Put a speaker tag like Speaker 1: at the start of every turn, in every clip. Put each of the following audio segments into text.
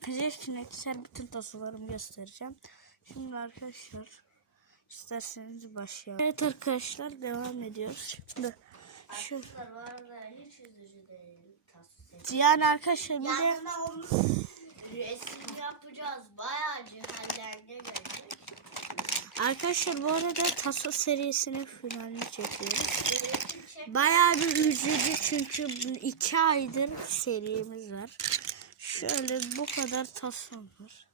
Speaker 1: Pezeşkinekser bütün tasarımı göstereceğim. Şimdi arkadaşlar isterseniz başlayalım. Evet arkadaşlar devam ediyoruz. Şimdi şu
Speaker 2: Arkadaşlar bu arada hiç üzücü değil. Tasvir.
Speaker 1: yani arkadaşlar bir de
Speaker 2: resim yapacağız. Bayağı cihallenge gelecek.
Speaker 1: arkadaşlar bu arada Taso serisinin finalini çekiyoruz. Bayağı bir üzücü çünkü iki aydır serimiz var. Şöyle bu kadar tason var.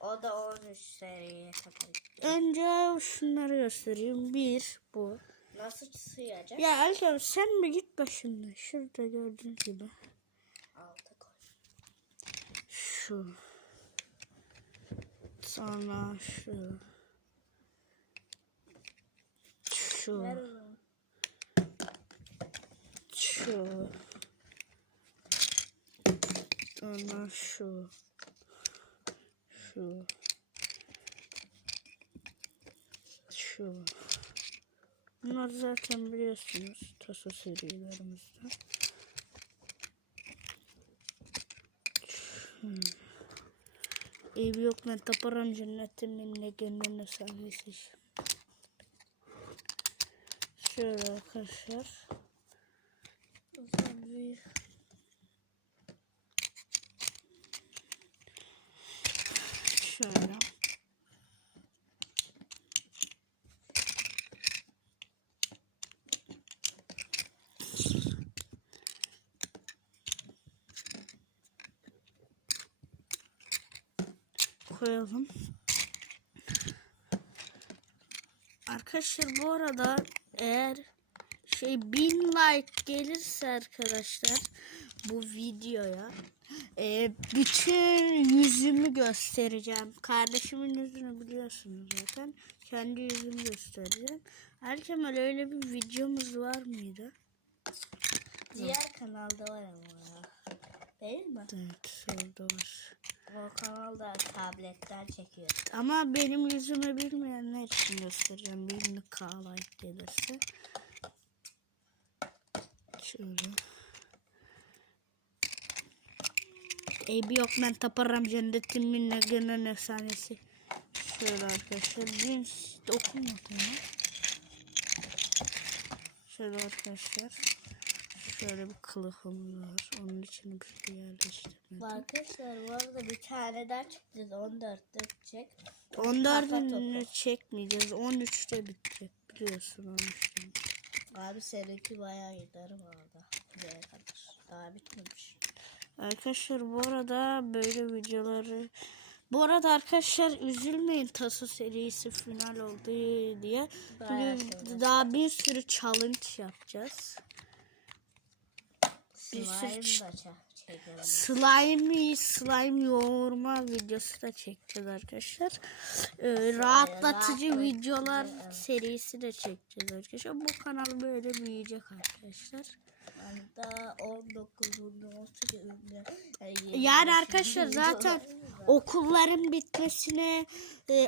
Speaker 2: O da 13 seriye kadar.
Speaker 1: Önce şunları göstereyim. Bir bu.
Speaker 2: Nasıl sığacak?
Speaker 1: Ya Alkem sen mi git başında? Şurada gördüğün gibi.
Speaker 2: Altı koy.
Speaker 1: Şu. Sonra şu. Şu. Şu. Sonra şu. Şu. Şu. Bunlar zaten biliyorsunuz Taso serilerimizden. Hmm. Ev yok ben taparım cennetimin ne gönlüne sahnesi. Şöyle arkadaşlar. O zaman bir Şöyle. Koyalım. Arkadaşlar bu arada eğer şey bin like gelirse arkadaşlar bu videoya e, bütün yüzümü göstereceğim. Kardeşimin yüzünü biliyorsunuz zaten. Kendi yüzümü göstereceğim. Erkemal öyle bir videomuz var mıydı?
Speaker 2: Diğer kanalda var ama. Değil mi?
Speaker 1: Evet orada var.
Speaker 2: O kanalda tabletten çekiyor.
Speaker 1: Ama benim yüzümü bilmeyenler için göstereceğim. Birini K like gelirse. Şöyle. Eybi yok ben taparım cennetimin ne gönül efsanesi. Şöyle arkadaşlar. Bin okumadım ya. Şöyle arkadaşlar. Şöyle bir kılıfım var. Onun için bir şey yerleştirmedim.
Speaker 2: Arkadaşlar bu arada bir tane daha çıktı. 14'te çek.
Speaker 1: 14'ünü çekmeyeceğiz. 13'te bitecek. Biliyorsun 13'te.
Speaker 2: Abi seninki bayağı gider bu arada. Buraya kadar. Daha bitmemiş.
Speaker 1: Arkadaşlar bu arada böyle videoları bu arada arkadaşlar üzülmeyin Taso serisi final oldu diye. Çünkü daha bir sürü challenge yapacağız. Bir sürü
Speaker 2: Slime.
Speaker 1: Slime, yoğurma videosu da çekeceğiz arkadaşlar. Ee, rahatlatıcı videolar serisi de çekeceğiz arkadaşlar. Bu kanal böyle büyüyecek arkadaşlar.
Speaker 2: Yani daha 19'unda 18'inde. Yani,
Speaker 1: Yani arkadaşlar zaten okulların bitmesine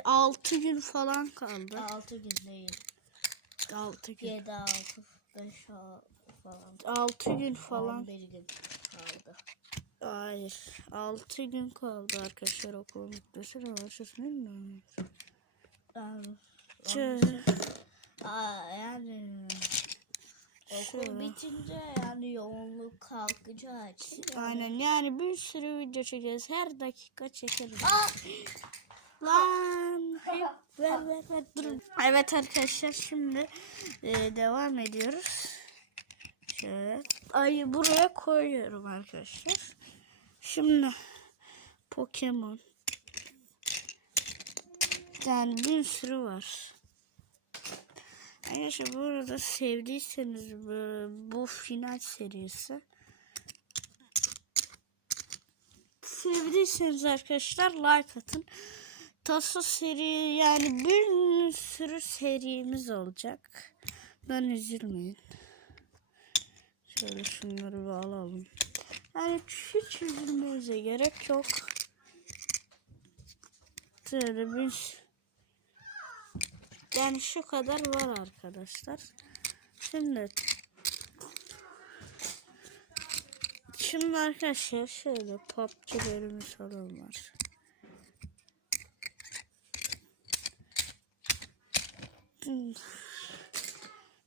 Speaker 1: 6 gün falan kaldı.
Speaker 2: 6 gün değil.
Speaker 1: 6 gün.
Speaker 2: 7 6 5 falan.
Speaker 1: 6 gün falan.
Speaker 2: 11 gün kaldı.
Speaker 1: Hayır. 6 gün kaldı arkadaşlar okulun bitmesine. Başlasın mi?
Speaker 2: Yani,
Speaker 1: Şöyle.
Speaker 2: Aa, yani okul bitince yani yoğunluk yani-
Speaker 1: Aynen yani bir sürü video çekeceğiz. Her dakika çekeriz. Lan ver durun. Evet arkadaşlar şimdi e, devam ediyoruz. Şöyle ayı buraya koyuyorum arkadaşlar. Şimdi Pokemon. Yani bir sürü var. Arkadaşlar bu arada sevdiyseniz bu, bu final serisi sevdiyseniz arkadaşlar like atın. Taso seri yani bir sürü serimiz olacak. Ben üzülmeyin. Şöyle şunları bir alalım. Yani hiç üzülmenize gerek yok. Şöyle bir yani şu kadar var arkadaşlar. Şimdi Şimdi arkadaşlar şöyle PUBG bölümü var. Hmm.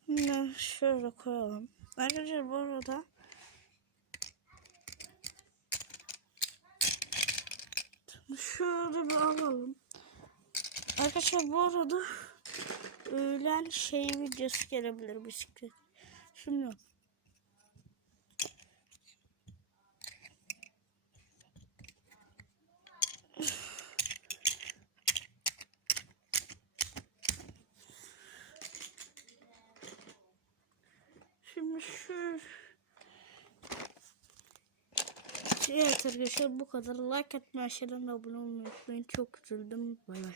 Speaker 1: Şimdi şöyle koyalım. Arkadaşlar bu arada Şöyle bir alalım. Arkadaşlar bu arada öğlen şey videosu gelebilir bisiklet. Şimdi şu Evet arkadaşlar bu kadar. Like atmayı, aşağıdan da abone olmayı unutmayın. Çok üzüldüm. Bay bay.